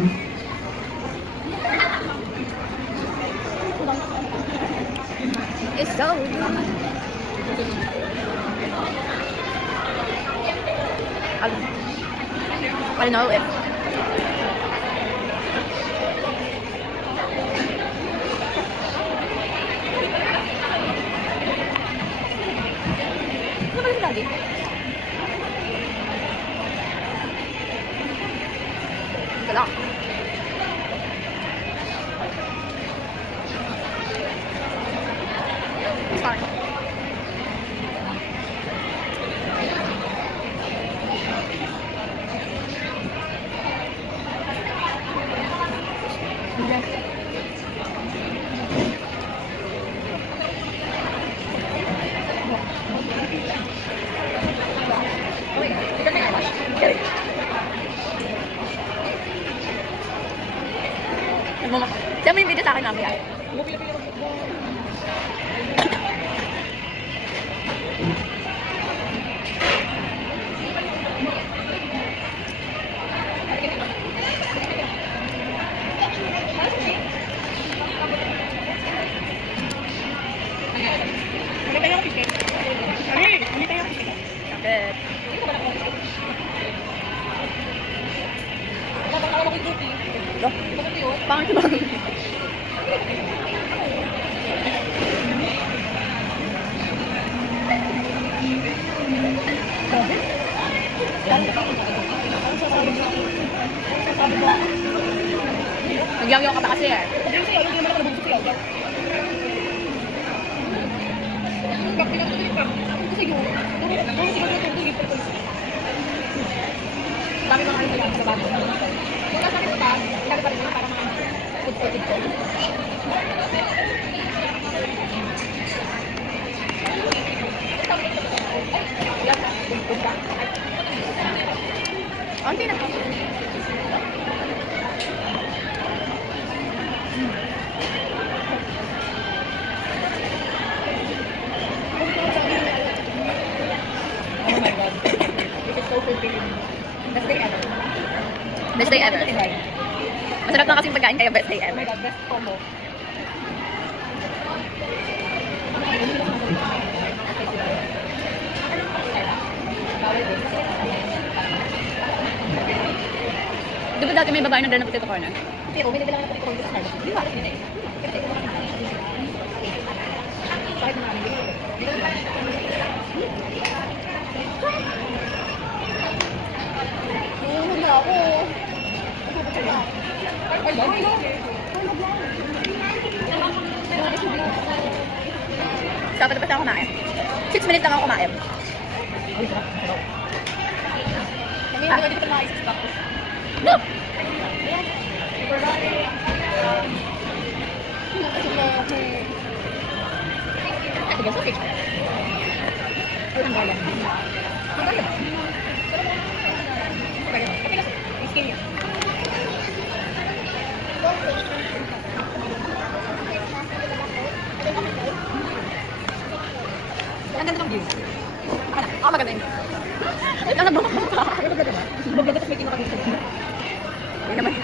It's so I don't know if ano ba yung lagi? Ito lang. It's fine. Siya mo yung video sa akin mamaya. Bakit? Pangit ba? Nagyangyaw ka ba kasi eh? Dami mga ano lang sa bago. Kung kasama ko ba, kailangan pa rin para mga food-fooded ko. Onti na. Oh my God. This is so fulfilling. Best day ever. Best day ever. Masarap na kasing pagkain kaya best day ever. Oh my God, best combo. Di ba dati may babae na dala ng potato corner? Hindi, may nagdala ng potato corner sa Starbucks. Di ba? Hindi. Bakit mo namin dito? Nahihulog na ako. Ay, ba? Sabi na pa siya kumain. 6 minutes lang ako kumain. Nangyayari dito na mga isip ako. No! Ito ba sausage? Ay, ang gala. Ang gala ba? Okay, kapit na skin niya. Ang ganda ng view. Baka na. Ah, maganda yun. Ay, nasa bumak ka. Ay, maganda ba? Maganda tapos may kinakabit. Hindi naman.